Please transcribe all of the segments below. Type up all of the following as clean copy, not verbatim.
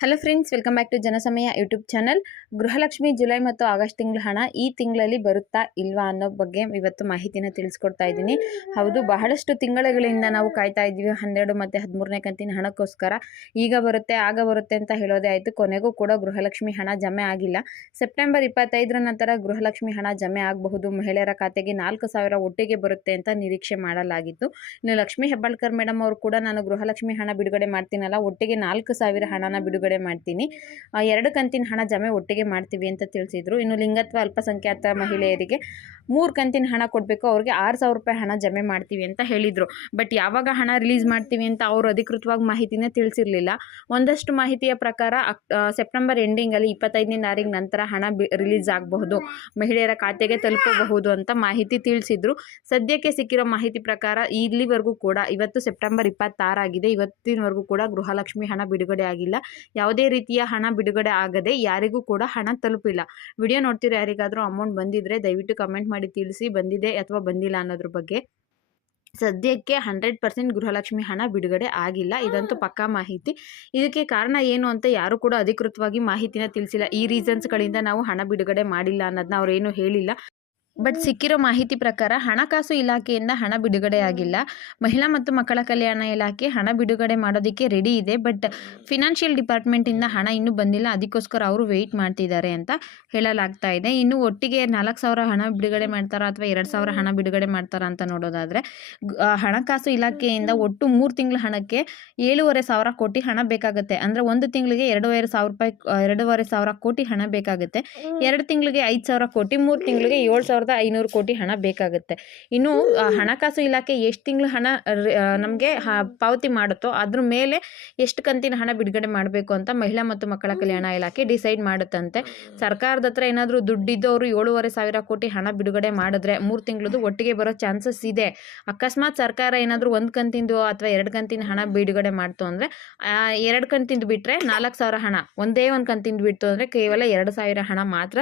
Hello friends, welcome back to Janasamaya YouTube channel. Gruhalakshmi July ಮತ್ತು August ತಿಂಗಳ ಹಣ ಈ ತಿಂಗಳಲ್ಲಿ ಬರುತ್ತಾ ಇಲ್ವಾ ಅನ್ನೋ ಬಗ್ಗೆ ಇವತ್ತು ಮಾಹಿತಿನ ತಿಳಿಸ್ಕೊಡ್ತಾ ಇದ್ದೀನಿ. ಹೌದು, ಬಹಳಷ್ಟು ತಿಂಗಳುಗಳಿಂದ ನಾವು ಕಾಯ್ತಾ ಇದ್ದೀವಿ 12 ಮತ್ತು 13ನೇ ಕಂತಿನ ಹಣಕ್ಕೋಸ್ಕರ. ಈಗ ಬರುತ್ತೆ ಆಗ ಬರುತ್ತೆ ಅಂತ ಹೇಳೋದೇ ಆಯಿತು. ಕೊನೆಗೂ ಕೂಡ ಗೃಹಲಕ್ಷ್ಮಿ ಹಣ ಜಮೆ ಆಗಿಲ್ಲ. ಸೆಪ್ಟೆಂಬರ್ 25ರ ನಂತರ ಗೃಹಲಕ್ಷ್ಮಿ ಹಣ ಜಮೆ ಆಗಬಹುದು. ಮಹಿಳೆಯರ ಖಾತೆಗೆ 4,000 ಒಟ್ಟಿಗೆ ಬರುತ್ತೆ ಅಂತ ನಿರೀಕ್ಷೆ ಮಾಡಲಾಗಿತ್ತು. ಇನ್ನು ಲಕ್ಷ್ಮೀ ಹೆಬ್ಬಾಳ್ಕರ್ ಮೇಡಮ್ ಅವರು ಕೂಡ ನಾನು ಗೃಹಲಕ್ಷ್ಮಿ ಹಣ ಬಿಡುಗಡೆ ಮಾಡ್ತೀನಲ್ಲ, ಒಟ್ಟಿಗೆ 4,000 ಹಣನ ಬಿಡುಗಡೆ ಮಾಡ್ತೀನಿ, 2 ಕಂತಿನ ಹಣ ಜಮೆ ಒಟ್ಟಿಗೆ ಮಾಡ್ತೀವಿ ಅಂತ ತಿಳಿಸಿದ್ರು. ಇನ್ನು ಲಿಂಗತ್ವ ಅಲ್ಪಸಂಖ್ಯಾತ ಮಹಿಳೆಯರಿಗೆ 3 ಕಂತಿನ ಹಣ ಕೊಡಬೇಕು, ಅವ್ರಿಗೆ 6,000 ರೂಪಾಯಿ ಹಣ ಜಮೆ ಮಾಡ್ತೀವಿ ಅಂತ ಹೇಳಿದರು. ಬಟ್ ಯಾವಾಗ ಹಣ ರಿಲೀಸ್ ಮಾಡ್ತೀವಿ ಅಂತ ಅವರು ಅಧಿಕೃತವಾಗಿ ಮಾಹಿತಿನೇ ತಿಳಿಸಿರಲಿಲ್ಲ. ಒಂದಷ್ಟು ಮಾಹಿತಿಯ ಪ್ರಕಾರ ಸೆಪ್ಟೆಂಬರ್ ಎಂಡಿಂಗಲ್ಲಿ 25ನೇ ತಾರೀಕು ನಂತರ ಹಣ ರಿಲೀಸ್ ಆಗಬಹುದು, ಮಹಿಳೆಯರ ಖಾತೆಗೆ ತಲುಪಬಹುದು ಅಂತ ಮಾಹಿತಿ ತಿಳಿಸಿದ್ರು. ಸದ್ಯಕ್ಕೆ ಸಿಕ್ಕಿರೋ ಮಾಹಿತಿ ಪ್ರಕಾರ ಇಲ್ಲಿವರೆಗೂ ಕೂಡ, ಇವತ್ತು ಸೆಪ್ಟೆಂಬರ್ 26 ಆಗಿದೆ, ಇವತ್ತಿನವರೆಗೂ ಕೂಡ ಗೃಹಲಕ್ಷ್ಮಿ ಹಣ ಬಿಡುಗಡೆ ಆಗಿಲ್ಲ. ಯಾವುದೇ ರೀತಿಯ ಹಣ ಬಿಡುಗಡೆ ಆಗದೆ ಯಾರಿಗೂ ಕೂಡ ಹಣ ತಲುಪಿಲ್ಲ. ವಿಡಿಯೋ ನೋಡ್ತಿರೋ ಯಾರಿಗಾದರೂ ಅಮೌಂಟ್ ಬಂದಿದ್ರೆ ದಯವಿಟ್ಟು ಕಮೆಂಟ್ ಮಾಡಿ ತಿಳಿಸಿ, ಬಂದಿದೆ ಅಥವಾ ಬಂದಿಲ್ಲ ಅನ್ನೋದ್ರ ಬಗ್ಗೆ. ಸದ್ಯಕ್ಕೆ 100% ಗೃಹಲಕ್ಷ್ಮಿ ಹಣ ಬಿಡುಗಡೆ ಆಗಿಲ್ಲ, ಇದಂತೂ ಪಕ್ಕಾ ಮಾಹಿತಿ. ಇದಕ್ಕೆ ಕಾರಣ ಏನು ಅಂತ ಯಾರು ಕೂಡ ಅಧಿಕೃತವಾಗಿ ಮಾಹಿತಿನ ತಿಳಿಸಿಲ್ಲ. ಈ ರೀಸನ್ಸ್ಗಳಿಂದ ನಾವು ಹಣ ಬಿಡುಗಡೆ ಮಾಡಿಲ್ಲ ಅನ್ನೋದನ್ನ ಅವ್ರೇನು ಹೇಳಿಲ್ಲ. ಬಟ್ ಸಿಕ್ಕಿರೋ ಮಾಹಿತಿ ಪ್ರಕಾರ ಹಣಕಾಸು ಇಲಾಖೆಯಿಂದ ಹಣ ಬಿಡುಗಡೆ ಆಗಿಲ್ಲ. ಮಹಿಳಾ ಮತ್ತು ಮಕ್ಕಳ ಕಲ್ಯಾಣ ಇಲಾಖೆ ಹಣ ಬಿಡುಗಡೆ ಮಾಡೋದಕ್ಕೆ ರೆಡಿ ಇದೆ. ಬಟ್ ಫಿನಾನ್ಷಿಯಲ್ ಡಿಪಾರ್ಟ್ಮೆಂಟಿಂದ ಹಣ ಇನ್ನೂ ಬಂದಿಲ್ಲ, ಅದಕ್ಕೋಸ್ಕರ ಅವರು ವೆಯ್ಟ್ ಮಾಡ್ತಿದ್ದಾರೆ ಅಂತ ಹೇಳಲಾಗ್ತಾ ಇದೆ. ಇನ್ನು ಒಟ್ಟಿಗೆ 4,000 ಹಣ ಬಿಡುಗಡೆ ಮಾಡ್ತಾರಾ ಅಥವಾ 2,000 ಹಣ ಬಿಡುಗಡೆ ಮಾಡ್ತಾರಾ ಅಂತ ನೋಡೋದಾದರೆ, ಹಣಕಾಸು ಇಲಾಖೆಯಿಂದ ಒಟ್ಟು 3 ತಿಂಗಳ ಹಣಕ್ಕೆ 7,500 ಕೋಟಿ ಹಣ ಬೇಕಾಗುತ್ತೆ. ಅಂದರೆ ಒಂದು ತಿಂಗಳಿಗೆ 2,500 ಕೋಟಿ ಹಣ ಬೇಕಾಗುತ್ತೆ. 2 ತಿಂಗಳಿಗೆ 5,000 ಕೋಟಿ, 3 ತಿಂಗಳಿಗೆ 7,500 ಕೋಟಿ ಹಣ ಬೇಕಾಗುತ್ತೆ. ಇನ್ನು ಹಣಕಾಸು ಇಲಾಖೆ ಎಷ್ಟು ತಿಂಗಳು ಹಣ ನಮಗೆ ಪಾವತಿ ಮಾಡುತ್ತೋ ಅದ್ರ ಮೇಲೆ ಎಷ್ಟು ಕಂತಿನ ಹಣ ಬಿಡುಗಡೆ ಮಾಡಬೇಕು ಅಂತ ಮಹಿಳಾ ಮತ್ತು ಮಕ್ಕಳ ಕಲ್ಯಾಣ ಇಲಾಖೆ ಡಿಸೈಡ್ ಮಾಡುತ್ತಂತೆ. ಸರ್ಕಾರದ ಹತ್ರ ಏನಾದರೂ ದುಡ್ಡಿದ್ದವರು 7,500 ಕೋಟಿ ಹಣ ಬಿಡುಗಡೆ ಮಾಡಿದ್ರೆ 3 ತಿಂಗಳದು ಒಟ್ಟಿಗೆ ಬರೋ ಚಾನ್ಸಸ್ ಇದೆ. ಅಕಸ್ಮಾತ್ ಸರ್ಕಾರ ಏನಾದರೂ 1 ಕಂತಿಂದು ಅಥವಾ 2 ಕಂತಿನ ಹಣ ಬಿಡುಗಡೆ ಮಾಡ್ತು ಅಂದರೆ, 2 ಕಂತಿಂದು ಬಿಟ್ಟರೆ 4,000 ಹಣ, ಒಂದೇ ಒಂದು ಕಂತಿಂದು ಬಿಟ್ಟು ಅಂದರೆ ಕೇವಲ 2,000 ಹಣ ಮಾತ್ರ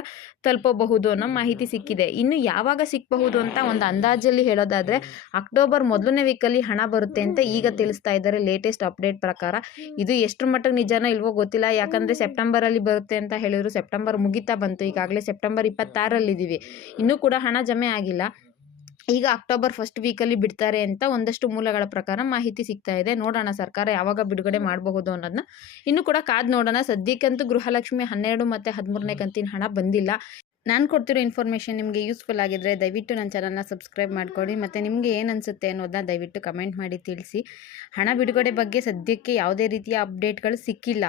ತಲುಪಬಹುದು ಅನ್ನೋ ಮಾಹಿತಿ ಸಿಕ್ಕಿದೆ. ಇನ್ನು ಯಾವಾಗ ಸಿಕ್ಕಬಹುದು ಅಂತ ಒಂದು ಅಂದಾಜಲ್ಲಿ ಹೇಳೋದಾದರೆ, ಅಕ್ಟೋಬರ್ ಮೊದಲನೇ ವೀಕಲ್ಲಿ ಹಣ ಬರುತ್ತೆ ಅಂತ ಈಗ ತಿಳಿಸ್ತಾ ಇದ್ದಾರೆ ಲೇಟೆಸ್ಟ್ ಅಪ್ಡೇಟ್ ಪ್ರಕಾರ. ಇದು ಎಷ್ಟು ಮಟ್ಟಿಗೆ ನಿಜನೋ ಇಲ್ವೋ ಗೊತ್ತಿಲ್ಲ, ಯಾಕಂದರೆ ಸೆಪ್ಟೆಂಬರಲ್ಲಿ ಬರುತ್ತೆ ಅಂತ ಹೇಳಿದ್ರು. ಸೆಪ್ಟೆಂಬರ್ ಮುಗಿತಾ ಬಂತು, ಈಗಾಗಲೇ ಸೆಪ್ಟೆಂಬರ್ 26ರಲ್ಲಿದ್ದೀವಿ, ಇನ್ನೂ ಕೂಡ ಹಣ ಜಮೆ ಆಗಿಲ್ಲ. ಈಗ ಅಕ್ಟೋಬರ್ ಫಸ್ಟ್ ವೀಕಲ್ಲಿ ಬಿಡ್ತಾರೆ ಅಂತ ಒಂದಷ್ಟು ಮೂಲಗಳ ಪ್ರಕಾರ ಮಾಹಿತಿ ಸಿಗ್ತಾ ಇದೆ. ನೋಡೋಣ ಸರ್ಕಾರ ಯಾವಾಗ ಬಿಡುಗಡೆ ಮಾಡಬಹುದು ಅನ್ನೋದನ್ನ ಇನ್ನೂ ಕೂಡ ಕಾದು ನೋಡೋಣ. ಸದ್ಯಕ್ಕಂತೂ ಗೃಹಲಕ್ಷ್ಮಿ 12 ಮತ್ತು 13ನೇ ಕಂತಿನ ಹಣ ಬಂದಿಲ್ಲ. ನಾನು ಕೊಡ್ತಿರೋ ಇನ್ಫಾರ್ಮೇಷನ್ ನಿಮಗೆ ಯೂಸ್ಫುಲ್ ಆಗಿದ್ದರೆ ದಯವಿಟ್ಟು ನನ್ನ ಚಾನಲ್ನ ಸಬ್ಸ್ಕ್ರೈಬ್ ಮಾಡ್ಕೊಳ್ಳಿ, ಮತ್ತು ನಿಮಗೆ ಏನು ಅನಿಸುತ್ತೆ ಅನ್ನೋದನ್ನ ದಯವಿಟ್ಟು ಕಮೆಂಟ್ ಮಾಡಿ ತಿಳಿಸಿ. ಹಣ ಬಿಡುಗಡೆ ಬಗ್ಗೆ ಸದ್ಯಕ್ಕೆ ಯಾವುದೇ ರೀತಿಯ ಅಪ್ಡೇಟ್ಗಳು ಸಿಕ್ಕಿಲ್ಲ.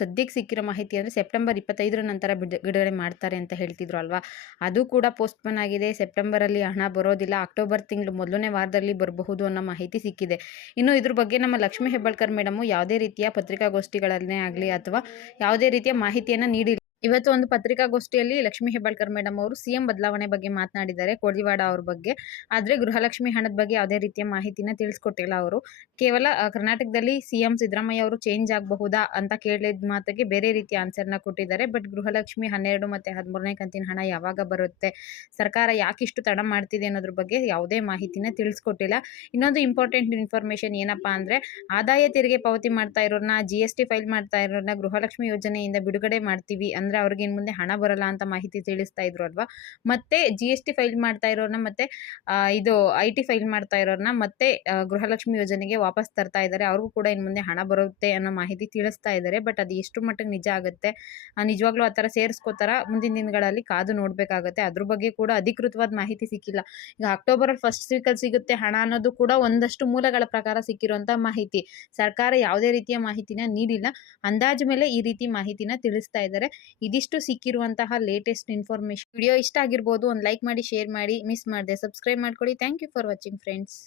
ಸದ್ಯಕ್ಕೆ ಸಿಕ್ಕಿರೋ ಮಾಹಿತಿ ಅಂದರೆ ಸೆಪ್ಟೆಂಬರ್ 25ರ ನಂತರ ಬಿಡುಗಡೆ ಮಾಡ್ತಾರೆ ಅಂತ ಹೇಳ್ತಿದ್ರು ಅಲ್ವಾ, ಅದು ಕೂಡ ಪೋಸ್ಟ್ಪೋನ್ ಆಗಿದೆ. ಸೆಪ್ಟೆಂಬರಲ್ಲಿ ಹಣ ಬರೋದಿಲ್ಲ, ಅಕ್ಟೋಬರ್ ತಿಂಗಳು ಮೊದಲನೇ ವಾರದಲ್ಲಿ ಬರಬಹುದು ಅನ್ನೋ ಮಾಹಿತಿ ಸಿಕ್ಕಿದೆ. ಇನ್ನು ಇದ್ರ ಬಗ್ಗೆ ನಮ್ಮ ಲಕ್ಷ್ಮೀ ಹೆಬ್ಬಾಳ್ಕರ್ ಮೇಡಮು ಯಾವುದೇ ರೀತಿಯ ಪತ್ರಿಕಾಗೋಷ್ಠಿಗಳನ್ನೇ ಆಗಲಿ ಅಥವಾ ಯಾವುದೇ ರೀತಿಯ ಮಾಹಿತಿಯನ್ನು ನೀಡಿಲ್ಲ. ಇವತ್ತು ಒಂದು ಪತ್ರಿಕಾಗೋಷ್ಠಿಯಲ್ಲಿ ಲಕ್ಷ್ಮೀ ಹೆಬ್ಬಾಳ್ಕರ್ ಮೇಡಮ್ ಅವರು ಸಿಎಂ ಬದಲಾವಣೆ ಬಗ್ಗೆ ಮಾತನಾಡಿದ್ದಾರೆ, ಕೋಳಿವಾಡ ಅವ್ರ ಬಗ್ಗೆ. ಆದರೆ ಗೃಹಲಕ್ಷ್ಮಿ ಹಣದ ಬಗ್ಗೆ ಯಾವುದೇ ರೀತಿಯ ಮಾಹಿತಿನ ತಿಳಿಸ್ಕೊಟ್ಟಿಲ್ಲ ಅವರು. ಕೇವಲ ಕರ್ನಾಟಕದಲ್ಲಿ ಸಿಎಂ ಸಿದ್ದರಾಮಯ್ಯ ಅವರು ಚೇಂಜ್ ಆಗಬಹುದಾ ಅಂತ ಕೇಳಿದ ಮಾತಿಗೆ ಬೇರೆ ರೀತಿಯ ಆನ್ಸರ್ನ ಕೊಟ್ಟಿದ್ದಾರೆ. ಬಟ್ ಗೃಹಲಕ್ಷ್ಮಿ 12 ಮತ್ತು 13ನೇ ಕಂತಿನ ಹಣ ಯಾವಾಗ ಬರುತ್ತೆ, ಸರ್ಕಾರ ಯಾಕಿಷ್ಟು ತಡ ಮಾಡ್ತಿದೆ ಅನ್ನೋದ್ರ ಬಗ್ಗೆ ಯಾವುದೇ ಮಾಹಿತಿನ ತಿಳಿಸ್ಕೊಟ್ಟಿಲ್ಲ. ಇನ್ನೊಂದು ಇಂಪಾರ್ಟೆಂಟ್ ಇನ್ಫಾರ್ಮೇಷನ್ ಏನಪ್ಪಾ ಅಂದರೆ, ಆದಾಯ ತೆರಿಗೆ ಪಾವತಿ ಮಾಡ್ತಾ ಇರೋರನ್ನ, GST ಫೈಲ್ ಮಾಡ್ತಾ ಇರೋರನ್ನ ಗೃಹಲಕ್ಷ್ಮಿ ಯೋಜನೆಯಿಂದ ಬಿಡುಗಡೆ ಮಾಡ್ತೀವಿ ಅಂದರೆ ಅವ್ರಿಗೆ ಇನ್ನು ಮುಂದೆ ಹಣ ಬರಲ್ಲ ಅಂತ ಮಾಹಿತಿ ತಿಳಿಸ್ತಾ ಇದ್ರು ಅಲ್ವಾ. ಮತ್ತೆ GST ಫೈಲ್ ಮಾಡ್ತಾ ಇರೋರನ್ನ, ಮತ್ತೆ ಇದು IT ಫೈಲ್ ಮಾಡ್ತಾ ಇರೋರನ್ನ ಮತ್ತೆ ಗೃಹಲಕ್ಷ್ಮಿ ಯೋಜನೆಗೆ ವಾಪಸ್ ತರ್ತಾ ಇದ್ದಾರೆ. ಅವ್ರಿಗೂ ಕೂಡ ಇನ್ನು ಮುಂದೆ ಹಣ ಬರುತ್ತೆ ಅನ್ನೋ ಮಾಹಿತಿ ತಿಳಿಸ್ತಾ ಇದ್ದಾರೆ. ಬಟ್ ಅದು ಎಷ್ಟು ಮಟ್ಟಿಗೆ ನಿಜ ಆಗುತ್ತೆ, ನಿಜವಾಗ್ಲೂ ಆ ಥರ ಸೇರಿಸ್ಕೋತಾರ, ಮುಂದಿನ ದಿನಗಳಲ್ಲಿ ಕಾದು ನೋಡಬೇಕಾಗುತ್ತೆ. ಅದ್ರ ಬಗ್ಗೆ ಕೂಡ ಅಧಿಕೃತವಾದ ಮಾಹಿತಿ ಸಿಕ್ಕಿಲ್ಲ. ಈಗ ಅಕ್ಟೋಬರಲ್ಲಿ ಫಸ್ಟ್ ವೀಕಲ್ಲಿ ಸಿಗುತ್ತೆ ಹಣ ಅನ್ನೋದು ಕೂಡ ಒಂದಷ್ಟು ಮೂಲಗಳ ಪ್ರಕಾರ ಸಿಕ್ಕಿರುವಂಥ ಮಾಹಿತಿ. ಸರ್ಕಾರ ಯಾವುದೇ ರೀತಿಯ ಮಾಹಿತಿನ ನೀಡಿಲ್ಲ, ಅಂದಾಜು ಮೇಲೆ ಈ ರೀತಿ ಮಾಹಿತಿನ ತಿಳಿಸ್ತಾ ಇದ್ದಾರೆ. ಇದಿಷ್ಟು ಸಿಕ್ಕಿರುವಂತಹ ಲೇಟೆಸ್ಟ್ ಇನ್ಫಾರ್ಮೇಷನ್. ವಿಡಿಯೋ ಇಷ್ಟ ಆಗಿರ್ಬೋದು, ಒಂದು ಲೈಕ್ ಮಾಡಿ, ಶೇರ್ ಮಾಡಿ, ಮಿಸ್ ಮಾಡದೆ ಸಬ್ಸ್ಕ್ರೈಬ್ ಮಾಡ್ಕೊಳ್ಳಿ. Thank you for watching friends.